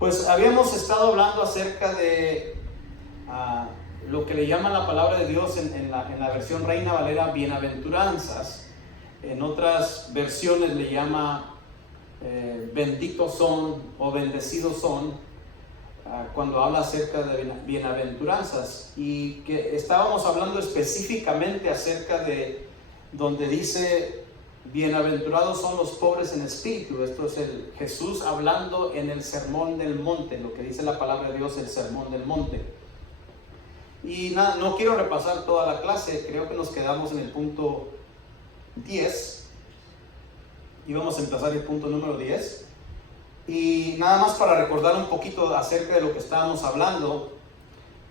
Pues habíamos estado hablando acerca de lo que le llama la palabra de Dios en la versión Reina Valera bienaventuranzas. En otras versiones le llama benditos son o bendecidos son, cuando habla acerca de bienaventuranzas. Y que estábamos hablando específicamente acerca de donde dice: bienaventurados son los pobres en espíritu. Esto es Jesús hablando en el Sermón del Monte, lo que dice la palabra de Dios, el Sermón del Monte. Y no quiero repasar toda la clase, creo que nos quedamos en el punto 10 y vamos a empezar el punto número 10. Y nada más para recordar un poquito acerca de lo que estábamos hablando.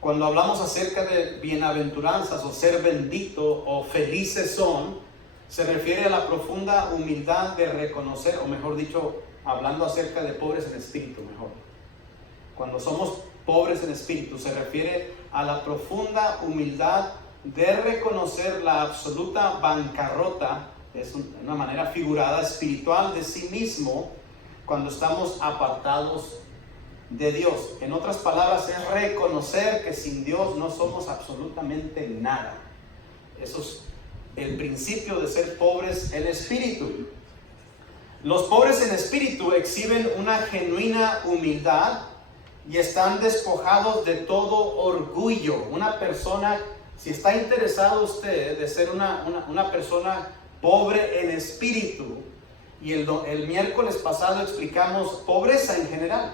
Cuando hablamos acerca de bienaventuranzas o ser bendito o felices son, se refiere a la profunda humildad de reconocer, o mejor dicho, hablando acerca de pobres en espíritu, mejor. Cuando somos pobres en espíritu, se refiere a la profunda humildad de reconocer la absoluta bancarrota, es una manera figurada, espiritual de sí mismo, cuando estamos apartados de Dios. En otras palabras, es reconocer que sin Dios no somos absolutamente nada. Eso es el principio de ser pobres en espíritu. Los pobres en espíritu exhiben una genuina humildad y están despojados de todo orgullo. Una persona, si está interesado usted de ser una persona pobre en espíritu, y el miércoles pasado explicamos pobreza en general.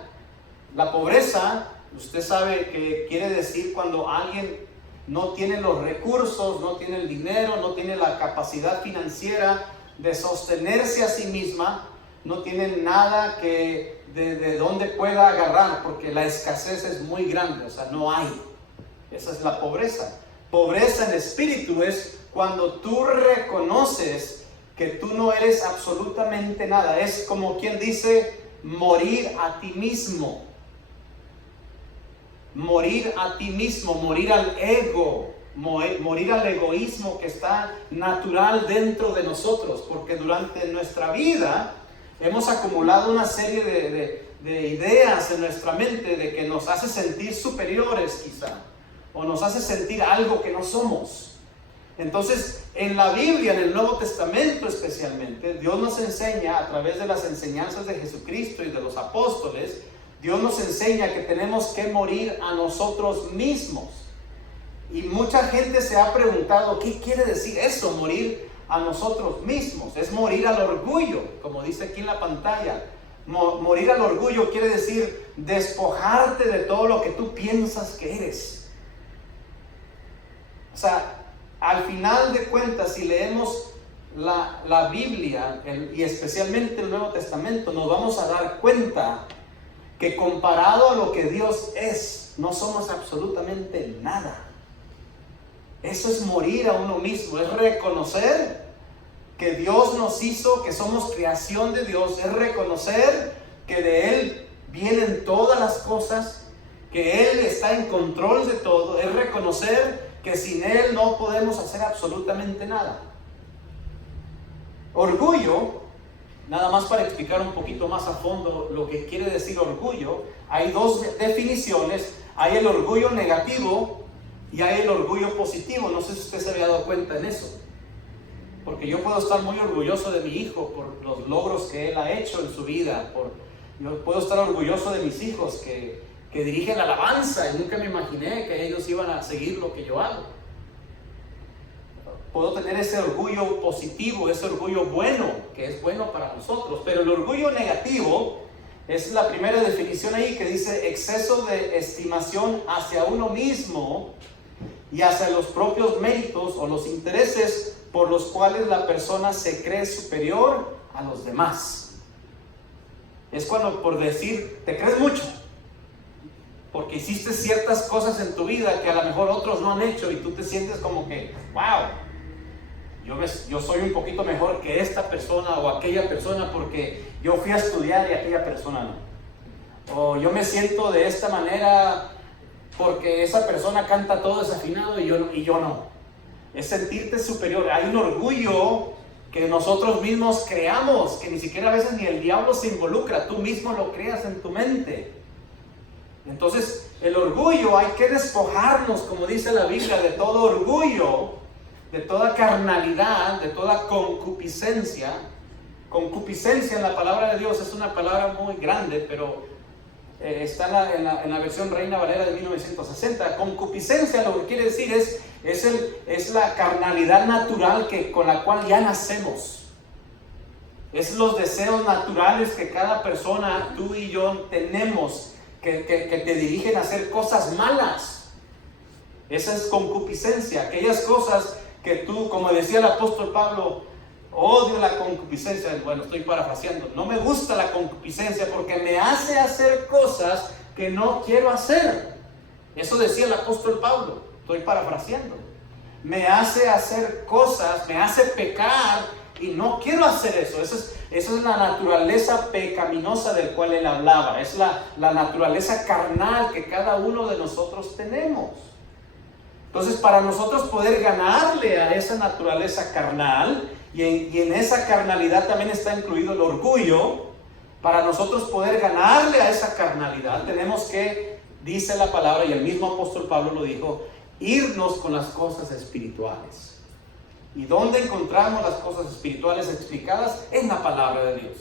La pobreza, usted sabe que quiere decir cuando alguien no tiene los recursos, no tiene el dinero, no tiene la capacidad financiera de sostenerse a sí misma, no tiene nada de donde pueda agarrar, porque la escasez es muy grande, o sea, no hay. Esa es la pobreza. Pobreza en espíritu es cuando tú reconoces que tú no eres absolutamente nada. Es como quien dice morir a ti mismo. Morir a ti mismo, morir al ego, morir al egoísmo que está natural dentro de nosotros, porque durante nuestra vida hemos acumulado una serie de ideas en nuestra mente de que nos hace sentir superiores quizá, o nos hace sentir algo que no somos. Entonces, en la Biblia, en el Nuevo Testamento especialmente, Dios nos enseña a través de las enseñanzas de Jesucristo y de los apóstoles, Dios nos enseña que tenemos que morir a nosotros mismos. Y mucha gente se ha preguntado, ¿qué quiere decir eso, morir a nosotros mismos? Es morir al orgullo, como dice aquí en la pantalla. Morir al orgullo quiere decir despojarte de todo lo que tú piensas que eres. O sea, al final de cuentas, si leemos la Biblia y especialmente el Nuevo Testamento, nos vamos a dar cuenta que comparado a lo que Dios es, no somos absolutamente nada. Eso es morir a uno mismo, es reconocer que Dios nos hizo, que somos creación de Dios, es reconocer que de Él vienen todas las cosas, que Él está en control de todo, es reconocer que sin Él no podemos hacer absolutamente nada. Orgullo, nada más para explicar un poquito más a fondo lo que quiere decir orgullo, hay dos definiciones. Hay el orgullo negativo y hay el orgullo positivo. No sé si usted se había dado cuenta en eso, porque yo puedo estar muy orgulloso de mi hijo por los logros que él ha hecho en su vida. Yo puedo estar orgulloso de mis hijos que dirigen la alabanza y nunca me imaginé que ellos iban a seguir lo que yo hago. Puedo tener ese orgullo positivo, ese orgullo bueno, que es bueno para nosotros. Pero el orgullo negativo es la primera definición ahí, que dice exceso de estimación hacia uno mismo y hacia los propios méritos o los intereses por los cuales la persona se cree superior a los demás. Es cuando, por decir, te crees mucho porque hiciste ciertas cosas en tu vida que a lo mejor otros no han hecho, y tú te sientes como que, wow, yo soy un poquito mejor que esta persona o aquella persona porque yo fui a estudiar y aquella persona no. O yo me siento de esta manera porque esa persona canta todo desafinado y yo no. Es sentirte superior. Hay un orgullo que nosotros mismos creamos, que ni siquiera a veces ni el diablo se involucra, tú mismo lo creas en tu mente. Entonces, el orgullo hay que despojarnos, como dice la Biblia, de todo orgullo, de toda carnalidad, de toda concupiscencia. Concupiscencia en la palabra de Dios es una palabra muy grande, pero está en la versión Reina Valera de 1960. Concupiscencia lo que quiere decir es la carnalidad natural con la cual ya nacemos. Es los deseos naturales que cada persona, tú y yo, tenemos, que te dirigen a hacer cosas malas. Esa es concupiscencia. Aquellas cosas que tú, como decía el apóstol Pablo, odio la concupiscencia. Bueno, estoy parafraseando. No me gusta la concupiscencia porque me hace hacer cosas que no quiero hacer. Eso decía el apóstol Pablo. Estoy parafraseando. Me hace hacer cosas, me hace pecar y no quiero hacer eso. Esa es la naturaleza pecaminosa del cual él hablaba. Es la naturaleza carnal que cada uno de nosotros tenemos. Entonces, para nosotros poder ganarle a esa naturaleza carnal, y en esa carnalidad también está incluido el orgullo, para nosotros poder ganarle a esa carnalidad, tenemos que, dice la palabra, y el mismo apóstol Pablo lo dijo, irnos con las cosas espirituales. ¿Y dónde encontramos las cosas espirituales explicadas? En la palabra de Dios.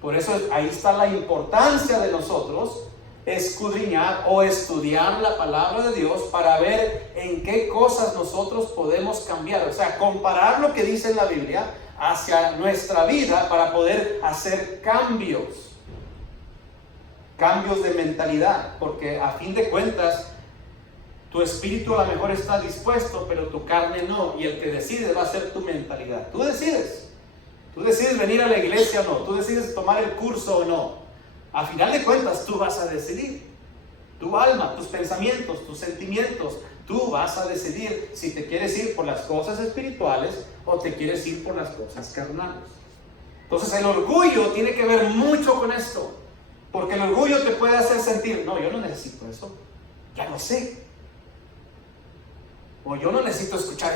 Por eso ahí está la importancia de nosotros escudriñar o estudiar la palabra de Dios para ver en qué cosas nosotros podemos cambiar. O sea, comparar lo que dice en la Biblia hacia nuestra vida para poder hacer cambios de mentalidad. Porque a fin de cuentas, tu espíritu a lo mejor está dispuesto, pero tu carne no. Y el que decide va a ser tu mentalidad. Tú decides. Tú decides venir a la iglesia o no. Tú decides tomar el curso o no. A final de cuentas, tú vas a decidir. Tu alma, tus pensamientos, tus sentimientos. Tú vas a decidir si te quieres ir por las cosas espirituales o te quieres ir por las cosas carnales. Entonces, el orgullo tiene que ver mucho con esto. Porque el orgullo te puede hacer sentir, no, yo no necesito eso. Ya lo sé. O yo no necesito escuchar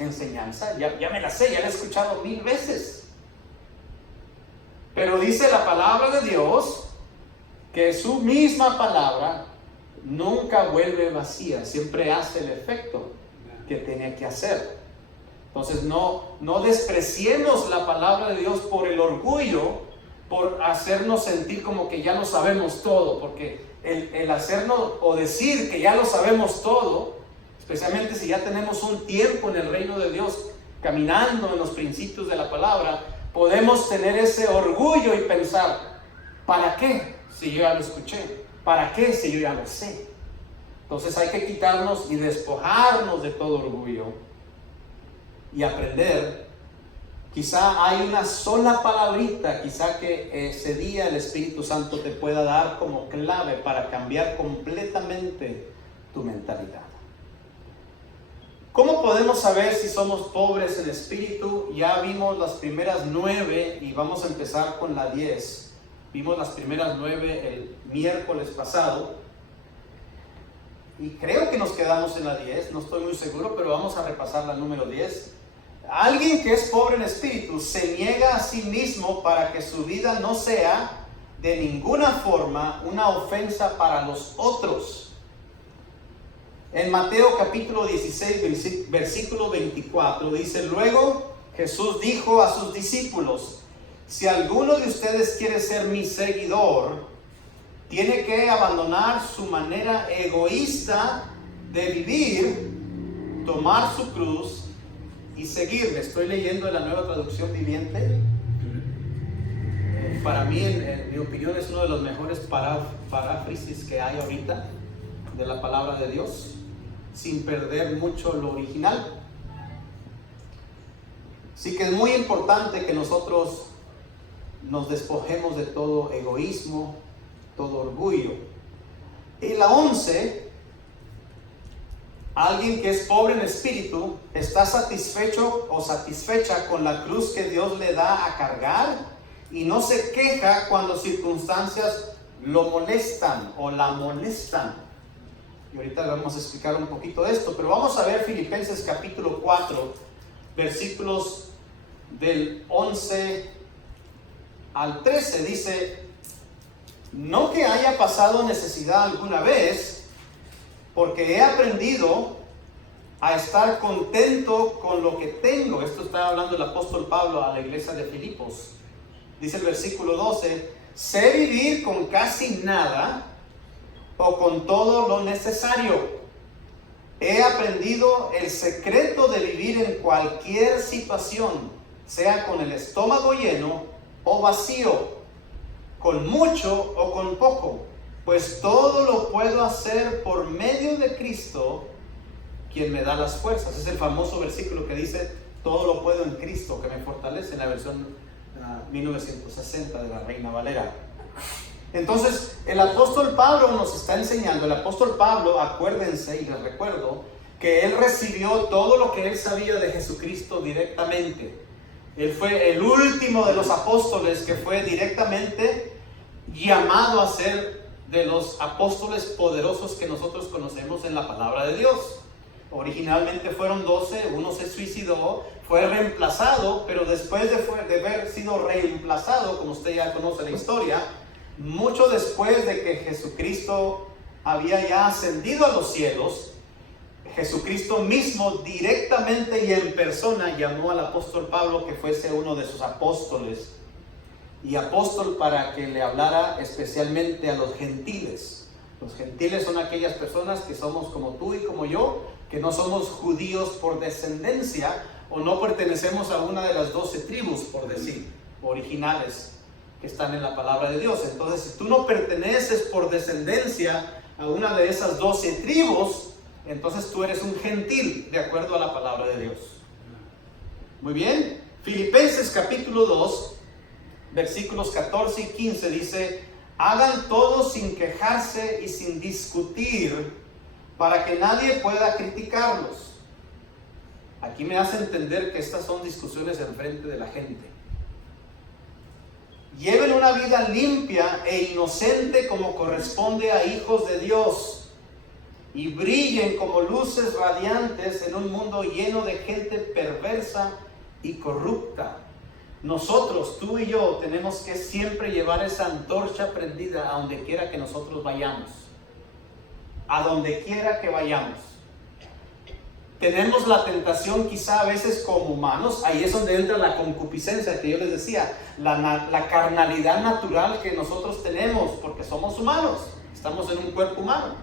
enseñanza, ya me la sé, ya la he escuchado 1000 veces. Pero dice la palabra de Dios que su misma palabra nunca vuelve vacía, siempre hace el efecto que tiene que hacer. Entonces no despreciemos la palabra de Dios por el orgullo, por hacernos sentir como que ya lo sabemos todo, porque el hacernos o decir que ya lo sabemos todo, especialmente si ya tenemos un tiempo en el reino de Dios, caminando en los principios de la palabra, podemos tener ese orgullo y pensar, ¿para qué si yo ya lo escuché? ¿Para qué si yo ya lo sé? Entonces hay que quitarnos y despojarnos de todo orgullo y aprender. Quizá hay una sola palabrita, quizá que ese día el Espíritu Santo te pueda dar como clave para cambiar completamente tu mentalidad. ¿Cómo podemos saber si somos pobres en espíritu? Ya vimos las primeras 9 y vamos a empezar con la 10. Vimos las primeras 9 el miércoles pasado. Y creo que nos quedamos en la 10, no estoy muy seguro, pero vamos a repasar la número 10. Alguien que es pobre en espíritu se niega a sí mismo para que su vida no sea de ninguna forma una ofensa para los otros. En Mateo capítulo 16, versículo 24 dice, luego Jesús dijo a sus discípulos, si alguno de ustedes quiere ser mi seguidor, tiene que abandonar su manera egoísta de vivir, tomar su cruz y seguirme. Estoy leyendo en la Nueva Traducción Viviente. Para mí, en mi opinión, es uno de los mejores paráfrasis que hay ahorita de la palabra de Dios, sin perder mucho lo original. Así que es muy importante que nosotros nos despojemos de todo egoísmo, todo orgullo. Y la 11, alguien que es pobre en espíritu está satisfecho o satisfecha con la cruz que Dios le da a cargar y no se queja cuando circunstancias lo molestan o la molestan. Y ahorita vamos a explicar un poquito de esto, pero vamos a ver Filipenses capítulo 4, versículos del 11 al 13. Dice, No que haya pasado necesidad alguna vez, porque he aprendido a estar contento con lo que tengo. Esto está hablando el apóstol Pablo a la iglesia de Filipos. Dice el versículo 12, sé vivir con casi nada o con todo lo necesario. He aprendido el secreto de vivir en cualquier situación, sea con el estómago lleno o vacío, con mucho o con poco, pues todo lo puedo hacer por medio de Cristo, quien me da las fuerzas. Es el famoso versículo que dice, todo lo puedo en Cristo, que me fortalece, en la versión 1960 de la Reina Valera. Entonces, el apóstol Pablo nos está enseñando, el apóstol Pablo, acuérdense y les recuerdo, que él recibió todo lo que él sabía de Jesucristo directamente. Él fue el último de los apóstoles que fue directamente llamado a ser de los apóstoles poderosos que nosotros conocemos en la palabra de Dios. Originalmente fueron 12, uno se suicidó, fue reemplazado, pero después de haber sido reemplazado, como usted ya conoce la historia, mucho después de que Jesucristo había ya ascendido a los cielos, Jesucristo mismo directamente y en persona llamó al apóstol Pablo que fuese uno de sus apóstoles, y apóstol para que le hablara especialmente a los gentiles. Los gentiles son aquellas personas que somos como tú y como yo, que no somos judíos por descendencia o no pertenecemos a una de las 12 tribus, por decir, originales que están en la palabra de Dios. Entonces, si tú no perteneces por descendencia a una de esas 12 tribus, entonces tú eres un gentil, de acuerdo a la palabra de Dios. Muy bien. Filipenses capítulo 2, versículos 14 y 15 dice, hagan todo sin quejarse y sin discutir, para que nadie pueda criticarlos. Aquí me hace entender que estas son discusiones en frente de la gente. Lleven una vida limpia e inocente como corresponde a hijos de Dios, y brillen como luces radiantes en un mundo lleno de gente perversa y corrupta. Nosotros, tú y yo, tenemos que siempre llevar esa antorcha prendida a donde quiera que nosotros vayamos. A donde quiera que vayamos. Tenemos la tentación quizá a veces como humanos, ahí es donde entra la concupiscencia que yo les decía, la carnalidad natural que nosotros tenemos, porque somos humanos, estamos en un cuerpo humano.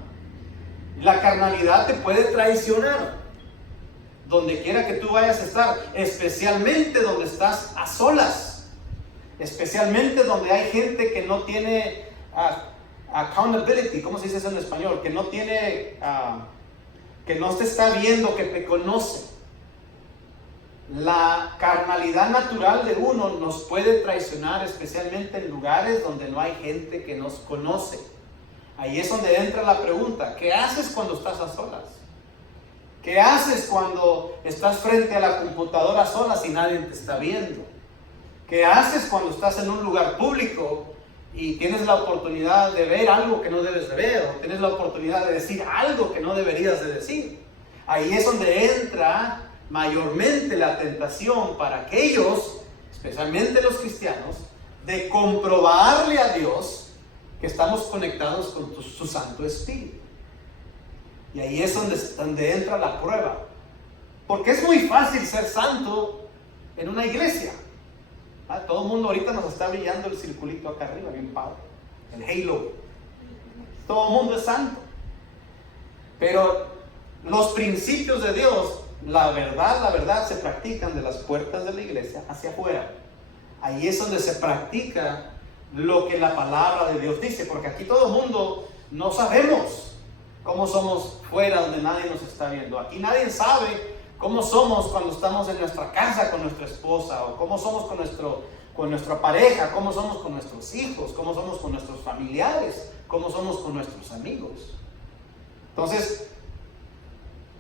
La carnalidad te puede traicionar, donde quiera que tú vayas a estar, especialmente donde estás a solas, especialmente donde hay gente que no tiene accountability, ¿cómo se dice eso en español? Que no tiene, que no te está viendo, que te conoce. La carnalidad natural de uno nos puede traicionar, especialmente en lugares donde no hay gente que nos conoce. Ahí es donde entra la pregunta, ¿qué haces cuando estás a solas? ¿Qué haces cuando estás frente a la computadora sola y nadie te está viendo? ¿Qué haces cuando estás en un lugar público y tienes la oportunidad de ver algo que no debes de ver, o tienes la oportunidad de decir algo que no deberías de decir? Ahí es donde entra mayormente la tentación para aquellos, especialmente los cristianos, de comprobarle a Dios que estamos conectados con su Santo Espíritu. Y ahí es donde entra la prueba. Porque es muy fácil ser santo en una iglesia. Todo el mundo ahorita nos está brillando el circulito acá arriba, bien padre, el halo. Todo el mundo es santo. Pero los principios de Dios, la verdad se practican de las puertas de la iglesia hacia afuera. Ahí es donde se practica lo que la palabra de Dios dice, porque aquí todo el mundo no sabemos cómo somos fuera donde nadie nos está viendo. Aquí nadie sabe cómo somos cuando estamos en nuestra casa con nuestra esposa, o cómo somos con nuestra pareja, cómo somos con nuestros hijos, cómo somos con nuestros familiares, cómo somos con nuestros amigos. Entonces,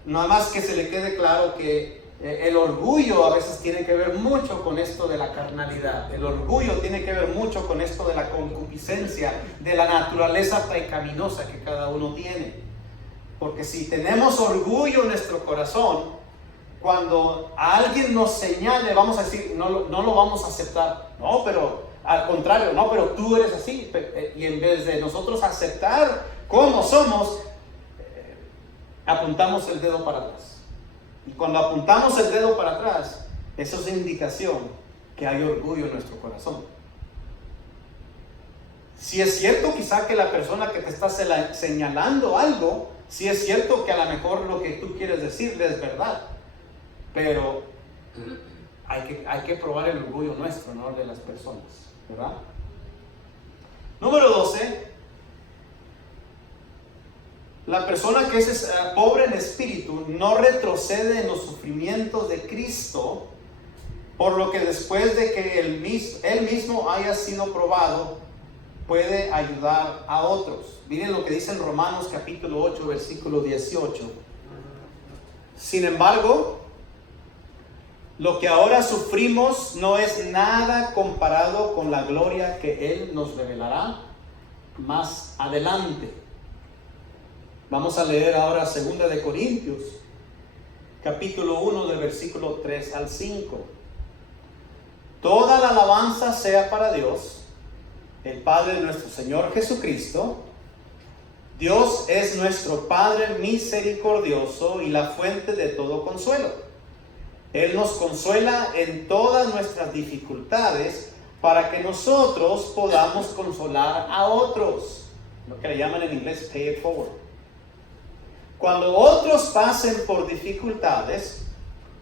nada más que se le quede claro que el orgullo a veces tiene que ver mucho con esto de la carnalidad. El orgullo tiene que ver mucho con esto de la concupiscencia, de la naturaleza pecaminosa que cada uno tiene. Porque si tenemos orgullo en nuestro corazón, cuando a alguien nos señale, vamos a decir, no lo vamos a aceptar. No, pero Al contrario, no, pero tú eres así. Y en vez de nosotros aceptar cómo somos, apuntamos el dedo para atrás. Y cuando apuntamos el dedo para atrás, eso es indicación que hay orgullo en nuestro corazón. Si es cierto quizá que la persona que te está señalando algo, si es cierto que a lo mejor lo que tú quieres decirle es verdad, pero hay que probar el orgullo nuestro, no de las personas, ¿verdad? Número 12. La persona que es pobre en espíritu no retrocede en los sufrimientos de Cristo, por lo que después de que él mismo haya sido probado, puede ayudar a otros. Miren lo que dice en Romanos capítulo 8, versículo 18. Sin embargo, lo que ahora sufrimos no es nada comparado con la gloria que Él nos revelará más adelante. Vamos a leer ahora 2 de Corintios, capítulo 1, del versículo 3 al 5. Toda la alabanza sea para Dios, el Padre de nuestro Señor Jesucristo. Dios es nuestro Padre misericordioso y la fuente de todo consuelo. Él nos consuela en todas nuestras dificultades para que nosotros podamos consolar a otros. Lo que le llaman en inglés pay it forward. Cuando otros pasen por dificultades,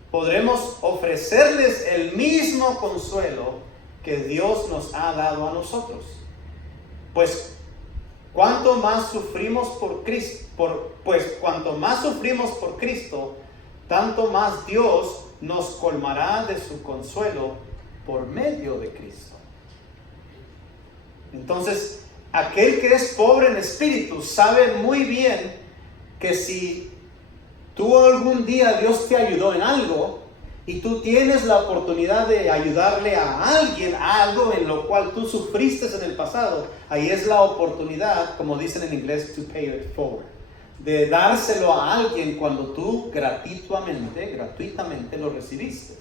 podremos ofrecerles el mismo consuelo que Dios nos ha dado a nosotros. Pues cuanto más sufrimos por Cristo, tanto más Dios nos colmará de su consuelo por medio de Cristo. Entonces, aquel que es pobre en espíritu sabe muy bien que si tú algún día Dios te ayudó en algo y tú tienes la oportunidad de ayudarle a alguien a algo en lo cual tú sufriste en el pasado, ahí es la oportunidad, como dicen en inglés, to pay it forward, de dárselo a alguien cuando tú gratuitamente lo recibiste.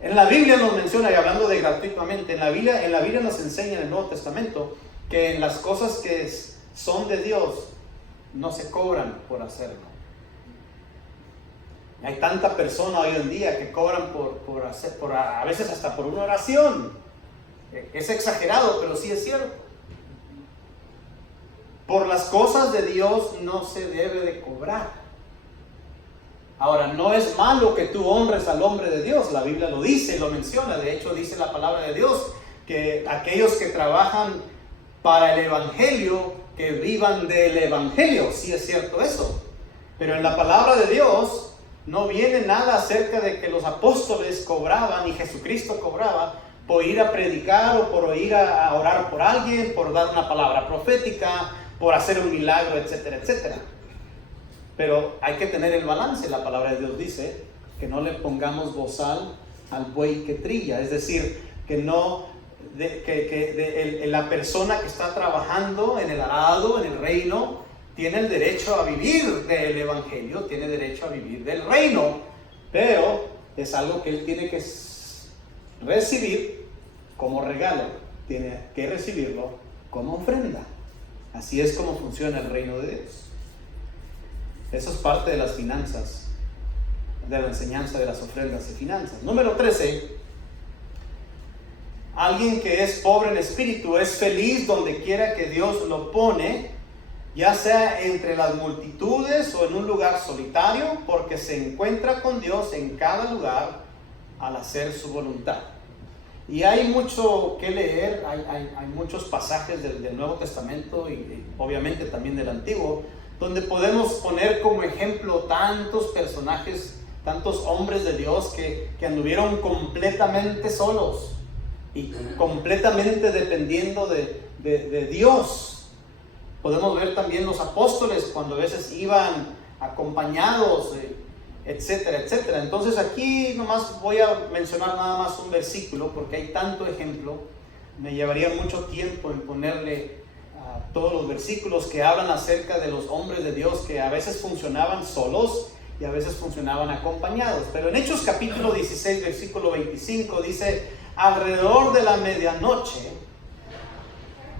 En la Biblia nos menciona, y hablando de gratuitamente, en la Biblia nos enseña en el Nuevo Testamento que en las cosas que son de Dios no se cobran por hacerlo. Hay tanta persona hoy en día que cobran a veces hasta por una oración. Es exagerado, pero sí es cierto. Por las cosas de Dios no se debe de cobrar. Ahora, no es malo que tú honres al hombre de Dios. La Biblia lo dice, lo menciona. De hecho, dice la palabra de Dios que aquellos que trabajan para el Evangelio, que vivan del Evangelio. Sí es cierto eso. Pero en la palabra de Dios no viene nada acerca de que los apóstoles cobraban y Jesucristo cobraba por ir a predicar o por ir a orar por alguien, por dar una palabra profética, por hacer un milagro, etcétera, etcétera. Pero hay que tener el balance. La palabra de Dios dice que no le pongamos bozal al buey que trilla. Es decir, que no la persona que está trabajando en el arado, en el reino, tiene el derecho a vivir del evangelio, tiene derecho a vivir del reino, pero es algo que él tiene que recibir como regalo, tiene que recibirlo como ofrenda. Así es como funciona el reino de Dios. Eso es parte de las finanzas, de la enseñanza de las ofrendas y finanzas. Número 13. Alguien que es pobre en espíritu es feliz donde quiera que Dios lo pone, ya sea entre las multitudes o en un lugar solitario, porque se encuentra con Dios en cada lugar al hacer su voluntad. Y hay mucho que leer, hay muchos pasajes del Nuevo Testamento y obviamente también del Antiguo, donde podemos poner como ejemplo tantos personajes, tantos hombres de Dios que anduvieron completamente solos y completamente dependiendo de Dios. Podemos ver también los apóstoles cuando a veces iban acompañados, etcétera, etcétera. Entonces aquí nomás voy a mencionar nada más un versículo porque hay tanto ejemplo. Me llevaría mucho tiempo en ponerle todos los versículos que hablan acerca de los hombres de Dios que a veces funcionaban solos y a veces funcionaban acompañados. Pero en Hechos capítulo 16, versículo 25 dice: alrededor de la medianoche,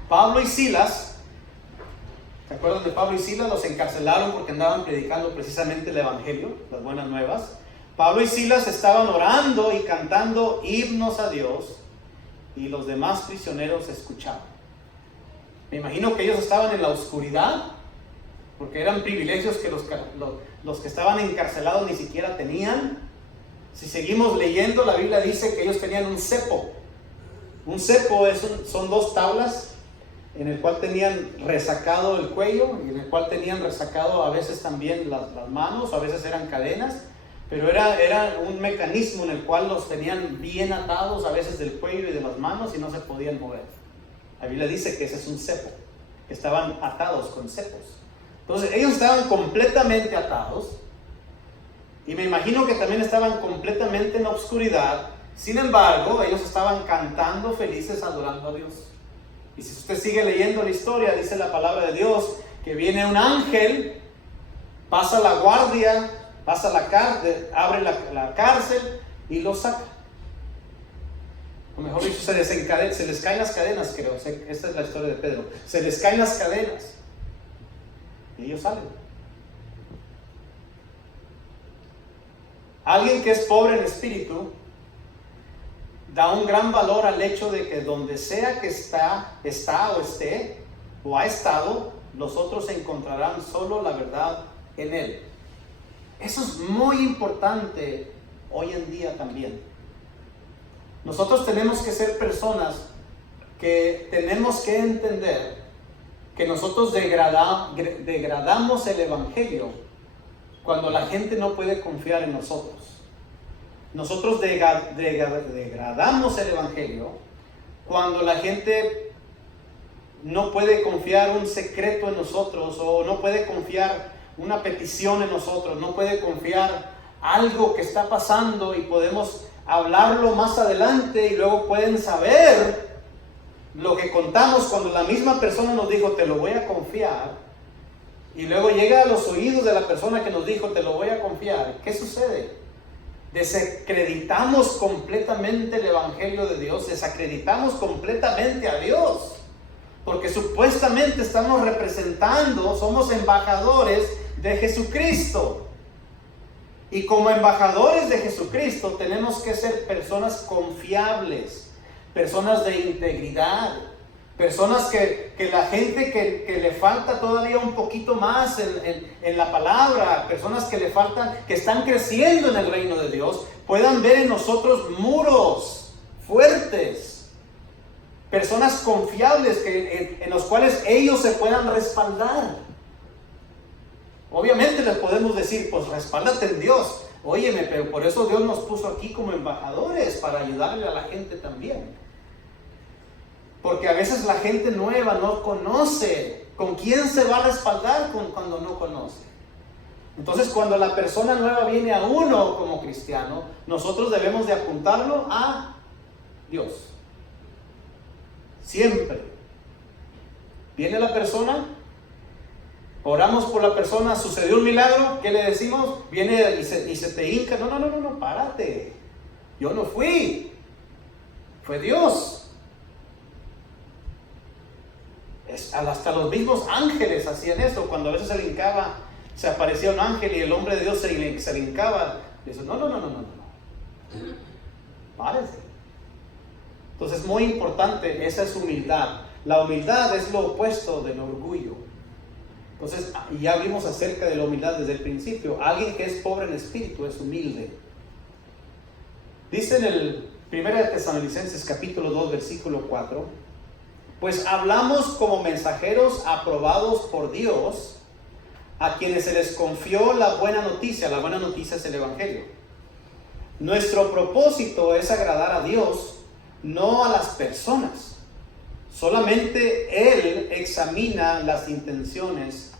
Pablo y Silas, ¿se acuerdan de Pablo y Silas? Los encarcelaron porque andaban predicando precisamente el Evangelio, las buenas nuevas. Pablo y Silas estaban orando y cantando himnos a Dios, y los demás prisioneros escuchaban. Me imagino que ellos estaban en la oscuridad, porque eran privilegios que los que estaban encarcelados ni siquiera tenían. Si seguimos leyendo, la Biblia dice que ellos tenían un cepo. Un cepo son dos tablas en el cual tenían resacado el cuello y en el cual tenían resacado a veces también las manos, a veces eran cadenas, pero era un mecanismo en el cual los tenían bien atados, a veces del cuello y de las manos, y no se podían mover. La Biblia dice que ese es un cepo, que estaban atados con cepos. Entonces ellos estaban completamente atados, y me imagino que también estaban completamente en la oscuridad. Sin embargo, ellos estaban cantando felices, adorando a Dios. Y si usted sigue leyendo la historia, dice la palabra de Dios que viene un ángel, pasa la guardia, pasa la cárcel, abre la cárcel y los saca. O mejor dicho, se les caen las cadenas, creo. Esta es la historia de Pedro. Se les caen las cadenas y ellos salen. Alguien que es pobre en espíritu da un gran valor al hecho de que donde sea que está o esté o ha estado, los otros encontrarán solo la verdad en él. Eso es muy importante hoy en día también. Nosotros tenemos que ser personas que tenemos que entender que nosotros degradamos el Evangelio cuando la gente no puede confiar en nosotros. Nosotros degradamos el Evangelio cuando la gente no puede confiar un secreto en nosotros, o no puede confiar una petición en nosotros, no puede confiar algo que está pasando y podemos hablarlo más adelante y luego pueden saber lo que contamos cuando la misma persona nos dijo te lo voy a confiar, y luego llega a los oídos de la persona que nos dijo te lo voy a confiar. ¿Qué sucede? Desacreditamos completamente el Evangelio de Dios, desacreditamos completamente a Dios, porque supuestamente estamos representando, somos embajadores de Jesucristo. Y como embajadores de Jesucristo tenemos que ser personas confiables, personas de integridad, personas que la gente que le falta todavía un poquito más en la palabra, personas que le faltan, que están creciendo en el reino de Dios, puedan ver en nosotros muros fuertes, personas confiables en los cuales ellos se puedan respaldar. Obviamente les podemos decir, pues respáldate en Dios. Óyeme, pero por eso Dios nos puso aquí como embajadores, para ayudarle a la gente también. Porque a veces la gente nueva no conoce con quién se va a respaldar cuando no conoce. Entonces, cuando la persona nueva viene a uno como cristiano, nosotros debemos de apuntarlo a Dios. Siempre. Viene la persona, oramos por la persona, sucedió un milagro, ¿qué le decimos? Viene y se te hinca. No, párate. Yo no fui. Fue Dios. Hasta los mismos ángeles hacían eso. Cuando a veces se le hincaba, se aparecía un ángel y el hombre de Dios se le hincaba. Dice, no. Párense. Entonces, muy importante, esa es humildad. La humildad es lo opuesto del orgullo. Entonces, ya vimos acerca de la humildad desde el principio. Alguien que es pobre en espíritu es humilde. Dice en el 1 de Tesalonicenses capítulo 2 versículo 4: pues hablamos como mensajeros aprobados por Dios, a quienes se les confió la buena noticia. La buena noticia es el Evangelio. Nuestro propósito es agradar a Dios, no a las personas. Solamente Él examina las intenciones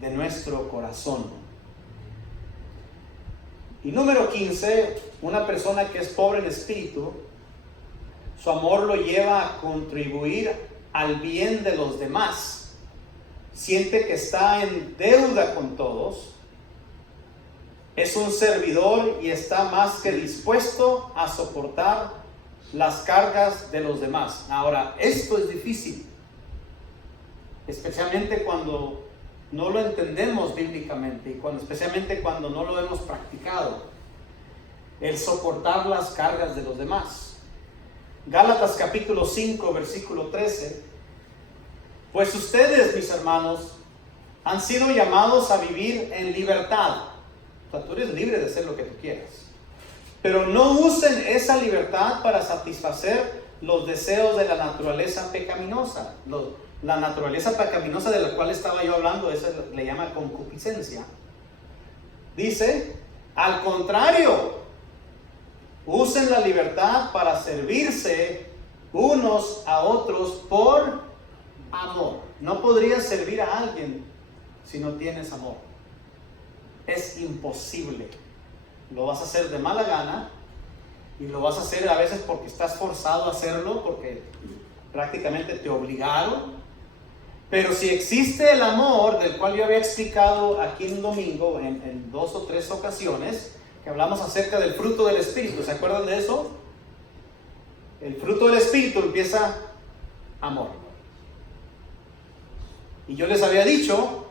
de nuestro corazón. Y número 15, una persona que es pobre en espíritu, su amor lo lleva a contribuir al bien de los demás. Siente que está en deuda con todos. Es un servidor y está más que dispuesto a soportar las cargas de los demás. Ahora, esto es difícil, especialmente cuando no lo entendemos bíblicamente y especialmente cuando no lo hemos practicado, el soportar las cargas de los demás. Gálatas capítulo 5, versículo 13. Pues ustedes, mis hermanos, han sido llamados a vivir en libertad. O sea, tú eres libre de hacer lo que tú quieras. Pero no usen esa libertad para satisfacer los deseos de la naturaleza pecaminosa. La naturaleza pecaminosa de la cual estaba yo hablando, esa le llama concupiscencia. Dice, al contrario, usen la libertad para servirse unos a otros por amor. No podrías servir a alguien si no tienes amor. Es imposible. Lo vas a hacer de mala gana y lo vas a hacer a veces porque estás forzado a hacerlo, porque prácticamente te obligaron. Pero si existe el amor, del cual yo había explicado aquí en un domingo en 2 o 3 ocasiones, que hablamos acerca del fruto del Espíritu, ¿se acuerdan de eso? El fruto del Espíritu empieza amor. Y yo les había dicho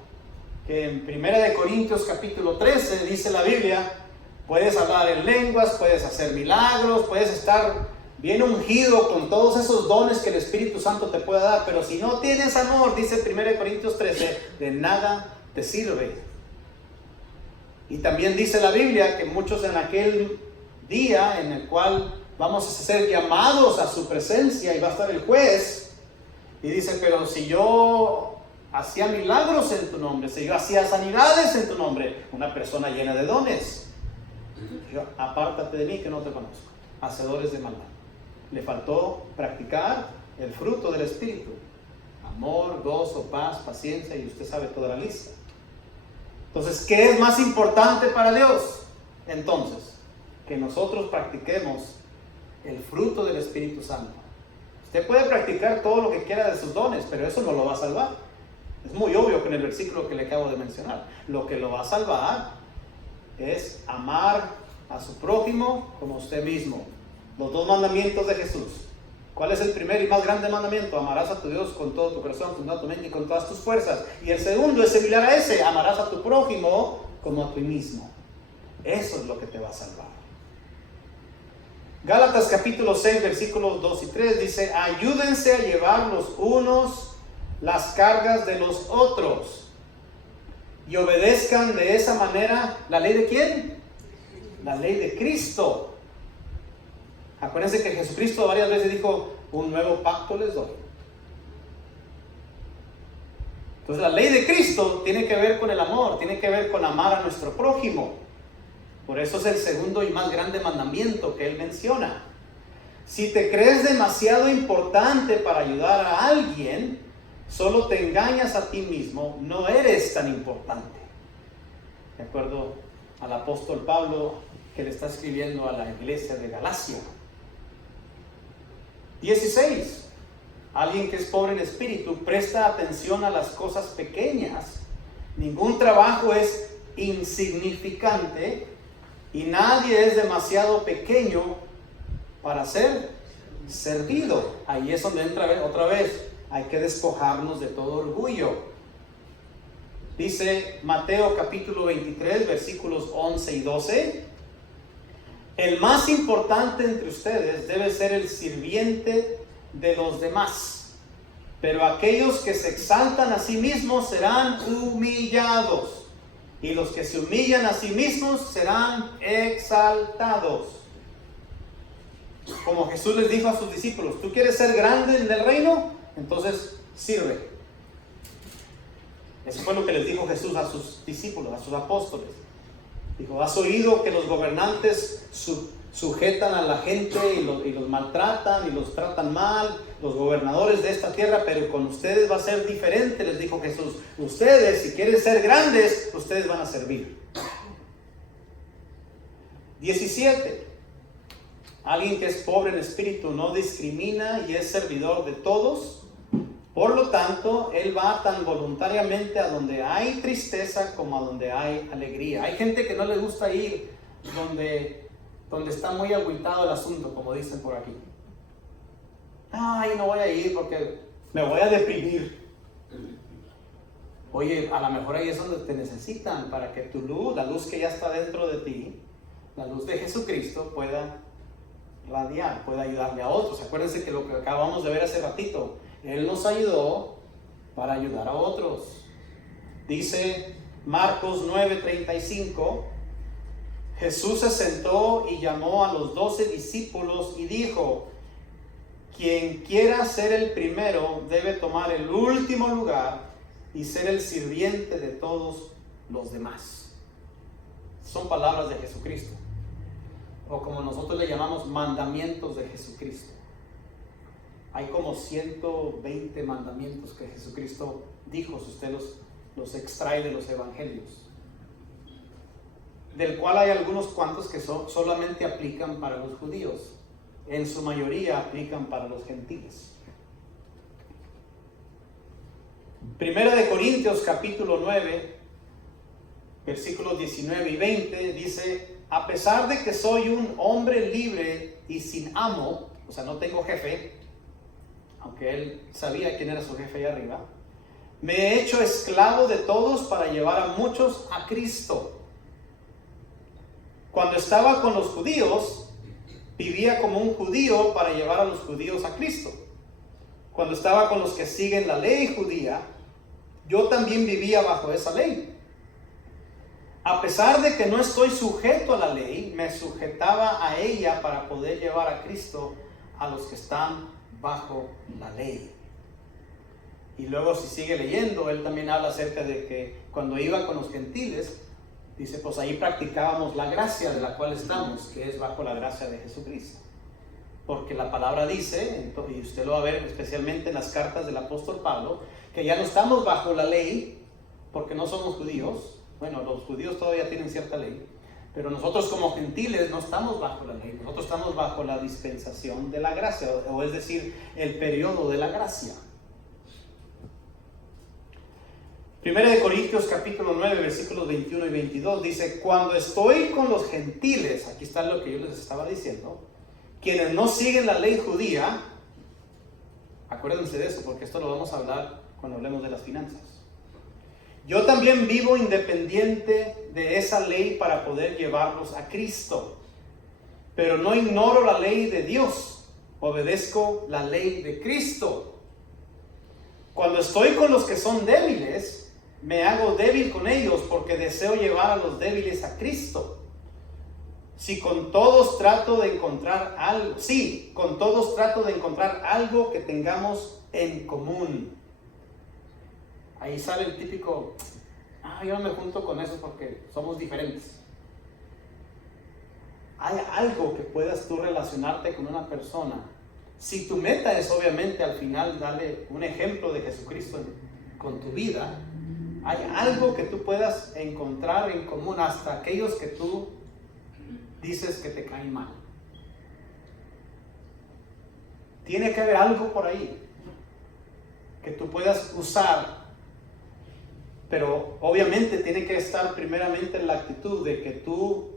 que en 1 Corintios capítulo 13 dice la Biblia, puedes hablar en lenguas, puedes hacer milagros, puedes estar bien ungido con todos esos dones que el Espíritu Santo te puede dar, pero si no tienes amor, dice 1 Corintios 13, de nada te sirve. Y también dice la Biblia que muchos en aquel día en el cual vamos a ser llamados a su presencia y va a estar el juez, y dice, pero si yo hacía milagros en tu nombre, si yo hacía sanidades en tu nombre, una persona llena de dones, yo, apártate de mí que no te conozco, hacedores de maldad. Le faltó practicar el fruto del Espíritu: amor, gozo, paz, paciencia, y usted sabe toda la lista. Entonces, ¿qué es más importante para Dios? Entonces, que nosotros practiquemos el fruto del Espíritu Santo. Usted puede practicar todo lo que quiera de sus dones, pero eso no lo va a salvar. Es muy obvio que en el versículo que le acabo de mencionar, lo que lo va a salvar es amar a su prójimo como usted mismo. Los 2 mandamientos de Jesús. ¿Cuál es el primer y más grande mandamiento? Amarás a tu Dios con todo tu corazón, con toda tu mente y con todas tus fuerzas. Y el segundo es similar a ese: amarás a tu prójimo como a ti mismo. Eso es lo que te va a salvar. Gálatas capítulo 6, versículos 2 y 3 dice: ayúdense a llevar los unos las cargas de los otros y obedezcan de esa manera la ley de ¿quién? La ley de Cristo. Acuérdense que Jesucristo varias veces dijo: un nuevo pacto les doy. Entonces la ley de Cristo tiene que ver con el amor, tiene que ver con amar a nuestro prójimo. Por eso es el segundo y más grande mandamiento que él menciona. Si te crees demasiado importante para ayudar a alguien, solo te engañas a ti mismo, no eres tan importante. De acuerdo al apóstol Pablo, que le está escribiendo a la iglesia de Galacia. 16. Alguien que es pobre en espíritu presta atención a las cosas pequeñas. Ningún trabajo es insignificante y nadie es demasiado pequeño para ser servido. Ahí es donde entra otra vez. Hay que despojarnos de todo orgullo. Dice Mateo capítulo 23, versículos 11 y 12. El más importante entre ustedes debe ser el sirviente de los demás, pero aquellos que se exaltan a sí mismos serán humillados, y los que se humillan a sí mismos serán exaltados. Como Jesús les dijo a sus discípulos: ¿tú quieres ser grande en el reino? Entonces sirve. Eso fue lo que les dijo Jesús a sus discípulos, a sus apóstoles. Dijo: has oído que los gobernantes sujetan a la gente y los maltratan y los tratan mal, los gobernadores de esta tierra, pero con ustedes va a ser diferente, les dijo Jesús. Ustedes, si quieren ser grandes, ustedes van a servir. 17. Alguien que es pobre en espíritu no discrimina y es servidor de todos. Por lo tanto, él va tan voluntariamente a donde hay tristeza como a donde hay alegría. Hay gente que no le gusta ir donde está muy agüitado el asunto, como dicen por aquí. ay, no voy a ir porque me voy a deprimir. Oye, a lo mejor ahí es donde te necesitan para que tu luz, la luz que ya está dentro de ti, la luz de Jesucristo, pueda radiar, pueda ayudarle a otros. Acuérdense que lo que acabamos de ver hace ratito, Él nos ayudó para ayudar a otros. Dice Marcos 9:35, Jesús se sentó y llamó a los 12 discípulos y dijo: quien quiera ser el primero debe tomar el último lugar y ser el sirviente de todos los demás. Son palabras de Jesucristo, o como nosotros le llamamos, mandamientos de Jesucristo. Hay como 120 mandamientos que Jesucristo dijo, si usted los extrae de los evangelios, del cual hay algunos cuantos que solamente aplican para los judíos, en su mayoría aplican para los gentiles. Primera de Corintios capítulo 9, versículos 19 y 20 dice: a pesar de que soy un hombre libre y sin amo, o sea, no tengo jefe, aunque él sabía quién era su jefe allá arriba, me he hecho esclavo de todos para llevar a muchos a Cristo. Cuando estaba con los judíos, vivía como un judío para llevar a los judíos a Cristo. Cuando estaba con los que siguen la ley judía, yo también vivía bajo esa ley. A pesar de que no estoy sujeto a la ley, me sujetaba a ella para poder llevar a Cristo a los que están bajo la ley. Y luego, si sigue leyendo, él también habla acerca de que cuando iba con los gentiles, dice, pues ahí practicábamos la gracia de la cual estamos, que es bajo la gracia de Jesucristo. Porque la palabra dice, y usted lo va a ver especialmente en las cartas del apóstol Pablo, que ya no estamos bajo la ley, porque no somos judíos. Bueno, los judíos todavía tienen cierta ley, pero nosotros como gentiles no estamos bajo la ley, nosotros estamos bajo la dispensación de la gracia, o es decir, el periodo de la gracia. Primera de Corintios capítulo 9, versículos 21 y 22 dice: cuando estoy con los gentiles, aquí está lo que yo les estaba diciendo, quienes no siguen la ley judía, acuérdense de eso porque esto lo vamos a hablar cuando hablemos de las finanzas. Yo también vivo independiente de esa ley para poder llevarlos a Cristo, pero no ignoro la ley de Dios, obedezco la ley de Cristo. Cuando estoy con los que son débiles, me hago débil con ellos porque deseo llevar a los débiles a Cristo. Si con todos trato de encontrar algo que tengamos en común. Ahí sale el típico, yo no me junto con eso porque somos diferentes. Hay algo que puedas tú relacionarte con una persona. Si tu meta es obviamente al final darle un ejemplo de Jesucristo con tu vida, hay algo que tú puedas encontrar en común, hasta aquellos que tú dices que te caen mal. Tiene que haber algo por ahí que tú puedas usar, pero obviamente tiene que estar primeramente en la actitud de que tú,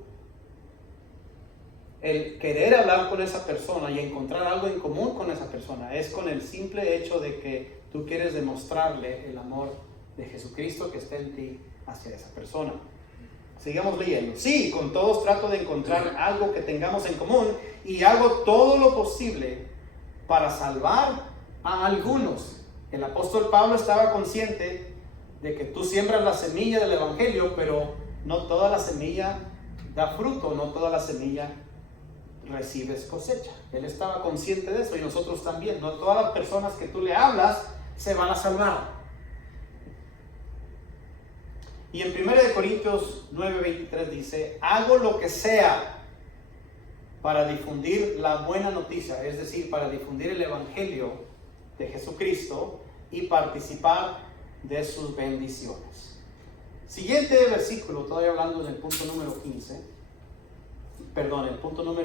el querer hablar con esa persona y encontrar algo en común con esa persona, es con el simple hecho de que tú quieres demostrarle el amor de Jesucristo que está en ti hacia esa persona. Sigamos leyendo. Sí, con todos trato de encontrar algo que tengamos en común y hago todo lo posible para salvar a algunos. El apóstol Pablo estaba consciente de que tú siembras la semilla del evangelio, pero no toda la semilla da fruto, no toda la semilla recibes cosecha. Él estaba consciente de eso y nosotros también. No todas las personas que tú le hablas se van a salvar. Y en 1 Corintios 9:23 dice: hago lo que sea para difundir la buena noticia, es decir, para difundir el evangelio de Jesucristo y participar de sus bendiciones. Siguiente versículo, todavía hablando del punto número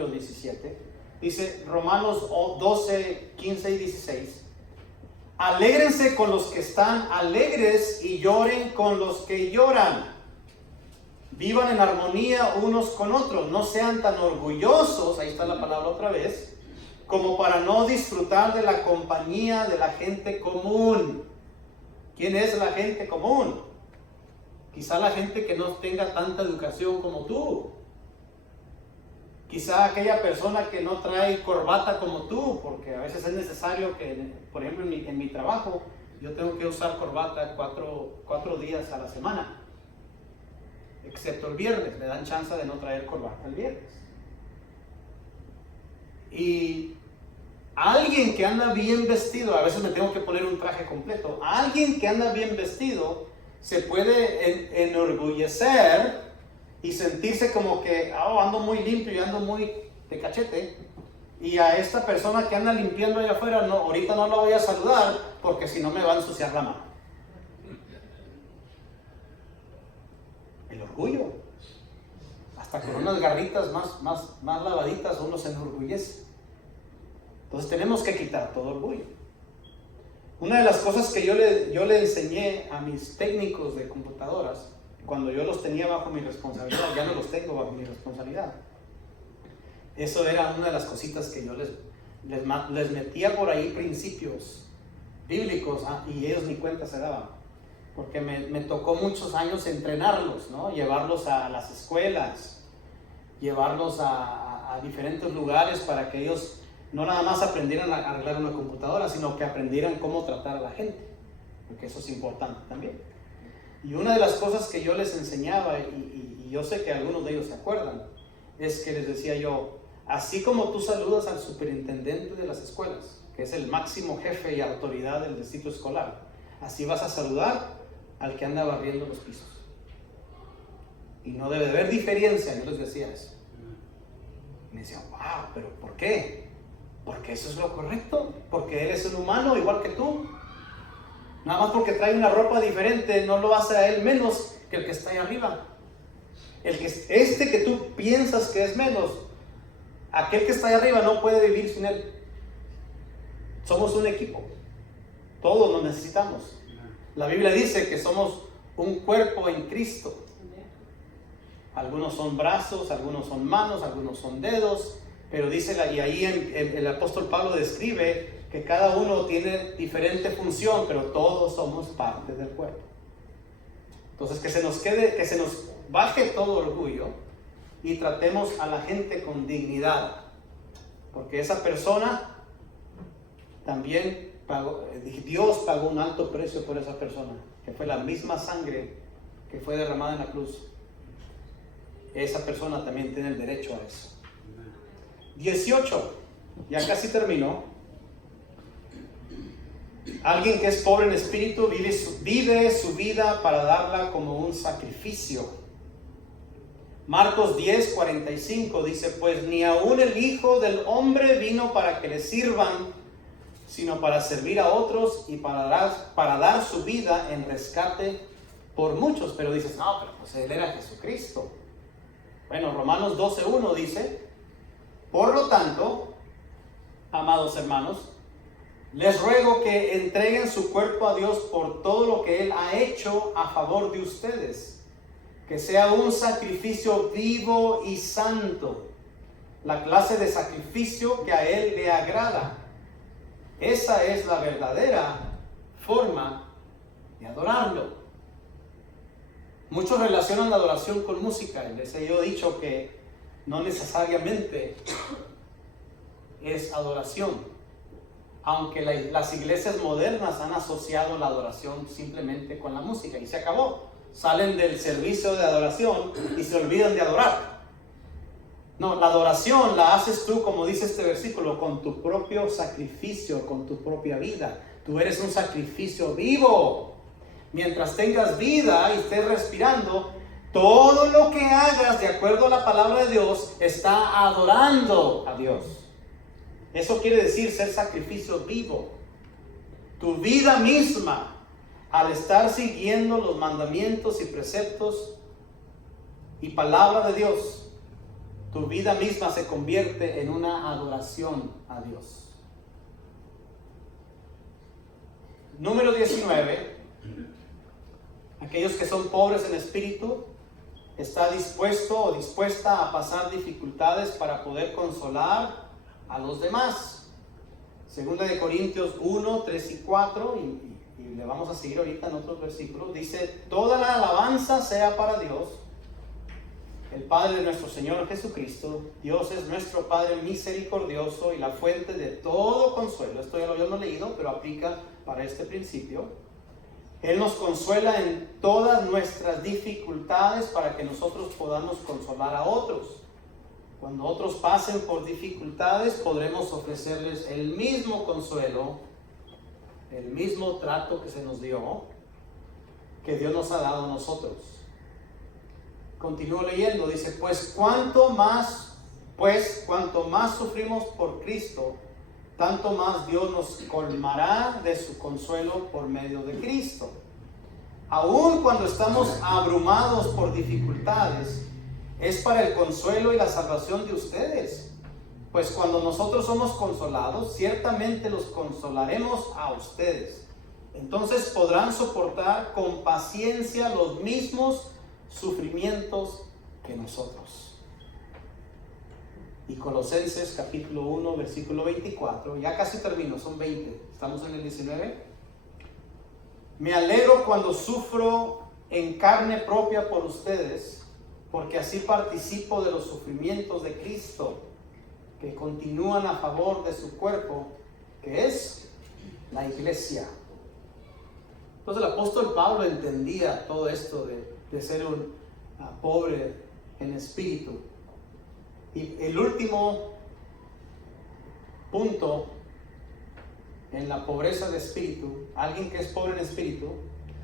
17, dice Romanos 12, 15 y 16: alégrense con los que están alegres y lloren con los que lloran. Vivan en armonía unos con otros. No sean tan orgullosos, ahí está la palabra otra vez, como para no disfrutar de la compañía de la gente común. ¿Quién es la gente común? Quizá la gente que no tenga tanta educación como tú. Quizá aquella persona que no trae corbata como tú, porque a veces es necesario que, por ejemplo, en mi trabajo, yo tengo que usar corbata cuatro días a la semana. Excepto el viernes, me dan chance de no traer corbata el viernes. Y alguien que anda bien vestido, a veces me tengo que poner un traje completo, alguien que anda bien vestido se puede enorgullecer y sentirse como que ando muy limpio y ando muy de cachete, y a esta persona que anda limpiando allá afuera, no, ahorita no la voy a saludar porque si no me va a ensuciar la mano. El orgullo, hasta con unas garritas más lavaditas uno se enorgullece. Entonces tenemos que quitar todo orgullo. Una de las cosas que yo le enseñé a mis técnicos de computadoras, cuando yo los tenía bajo mi responsabilidad, ya no los tengo bajo mi responsabilidad. Eso era una de las cositas que yo les metía por ahí, principios bíblicos, y ellos ni cuenta se daban. Porque me tocó muchos años entrenarlos, ¿no? Llevarlos a las escuelas, llevarlos a diferentes lugares para que ellos no nada más aprendieran a arreglar una computadora, sino que aprendieran cómo tratar a la gente, porque eso es importante también. Y una de las cosas que yo les enseñaba, y yo sé que algunos de ellos se acuerdan, es que les decía yo, así como tú saludas al superintendente de las escuelas, que es el máximo jefe y autoridad del distrito escolar, así vas a saludar al que anda barriendo los pisos. Y no debe de haber diferencia, yo les decía eso. Y me decían, wow, pero ¿por qué? Porque eso es lo correcto, porque él es un humano igual que tú. Nada más porque trae una ropa diferente no lo hace a él menos que el que está ahí arriba. Que tú piensas que es menos, aquel que está ahí arriba no puede vivir sin él. Somos un equipo, todos nos necesitamos. La Biblia dice que somos un cuerpo en Cristo. Algunos son brazos, algunos son manos, algunos son dedos, pero dice, y ahí el apóstol Pablo describe que cada uno tiene diferente función, pero todos somos parte del cuerpo. Entonces que se nos baje todo orgullo y tratemos a la gente con dignidad, porque esa persona también pagó, Dios pagó un alto precio por esa persona, que fue la misma sangre que fue derramada en la cruz. Esa persona también tiene el derecho a eso. 18, ya casi terminó. Alguien que es pobre en espíritu vive su vida para darla como un sacrificio. Marcos 10:45 dice, pues ni aun el Hijo del Hombre vino para que le sirvan, sino para servir a otros y para dar su vida en rescate por muchos. Pero dices, no, pero pues él era Jesucristo. Bueno, Romanos 12:1 dice, por lo tanto, amados hermanos, les ruego que entreguen su cuerpo a Dios por todo lo que Él ha hecho a favor de ustedes, que sea un sacrificio vivo y santo, la clase de sacrificio que a Él le agrada. Esa es la verdadera forma de adorarlo. Muchos relacionan la adoración con música. Les he dicho que no necesariamente es adoración, aunque las iglesias modernas han asociado la adoración simplemente con la música y se acabó. Salen del servicio de adoración y se olvidan de adorar. No, la adoración la haces tú, como dice este versículo, con tu propio sacrificio, con tu propia vida. Tú eres un sacrificio vivo. Mientras tengas vida y estés respirando, todo lo que hagas de acuerdo a la palabra de Dios está adorando a Dios. Eso quiere decir ser sacrificio vivo. Tu vida misma, al estar siguiendo los mandamientos y preceptos y palabra de Dios, tu vida misma se convierte en una adoración a Dios. Número 19. Aquellos que son pobres en espíritu, está dispuesto o dispuesta a pasar dificultades para poder consolar a los demás. Segunda de Corintios 1, 3 y 4, y le vamos a seguir ahorita en otros versículos. Dice: toda la alabanza sea para Dios, el Padre de nuestro Señor Jesucristo. Dios es nuestro Padre misericordioso y la fuente de todo consuelo. Esto ya lo habíamos leído, pero aplica para este principio. Él nos consuela en todas nuestras dificultades para que nosotros podamos consolar a otros. Cuando otros pasen por dificultades, podremos ofrecerles el mismo consuelo, el mismo trato que se nos dio, que Dios nos ha dado a nosotros. Continúo leyendo, dice: cuanto más sufrimos por Cristo, tanto más Dios nos colmará de su consuelo por medio de Cristo. Aun cuando estamos abrumados por dificultades, es para el consuelo y la salvación de ustedes. Pues cuando nosotros somos consolados, ciertamente los consolaremos a ustedes. Entonces podrán soportar con paciencia los mismos sufrimientos que nosotros. Y Colosenses capítulo 1 versículo 24, ya casi termino, son 20, estamos en el 19. Me alegro cuando sufro en carne propia por ustedes, porque así participo de los sufrimientos de Cristo, que continúan a favor de su cuerpo, que es la iglesia. Entonces el apóstol Pablo entendía todo esto de ser un pobre en espíritu. Y el último punto en la pobreza de espíritu: alguien que es pobre en espíritu,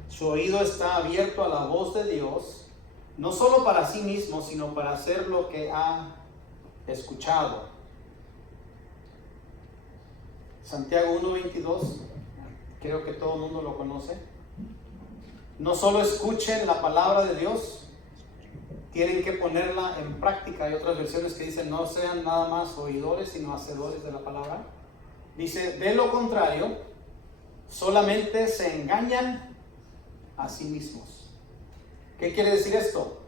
su oído está abierto a la voz de Dios, no solo para sí mismo, sino para hacer lo que ha escuchado. Santiago 1:22, creo que todo el mundo lo conoce. No solo escuchen la palabra de Dios, tienen que ponerla en práctica. Hay otras versiones que dicen: no sean nada más oidores, sino hacedores de la palabra. Dice: de lo contrario, solamente se engañan a sí mismos. ¿Qué quiere decir esto?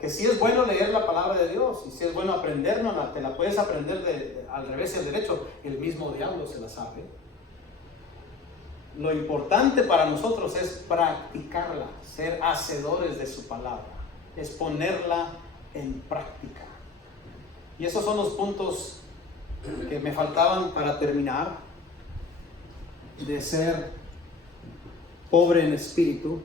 Que sí es bueno leer la palabra de Dios, y sí es bueno aprenderla, te la puedes aprender al revés y al derecho, el mismo diablo se la sabe. Lo importante para nosotros es practicarla, ser hacedores de su palabra, es ponerla en práctica. Y esos son los puntos que me faltaban para terminar, de ser pobre en espíritu.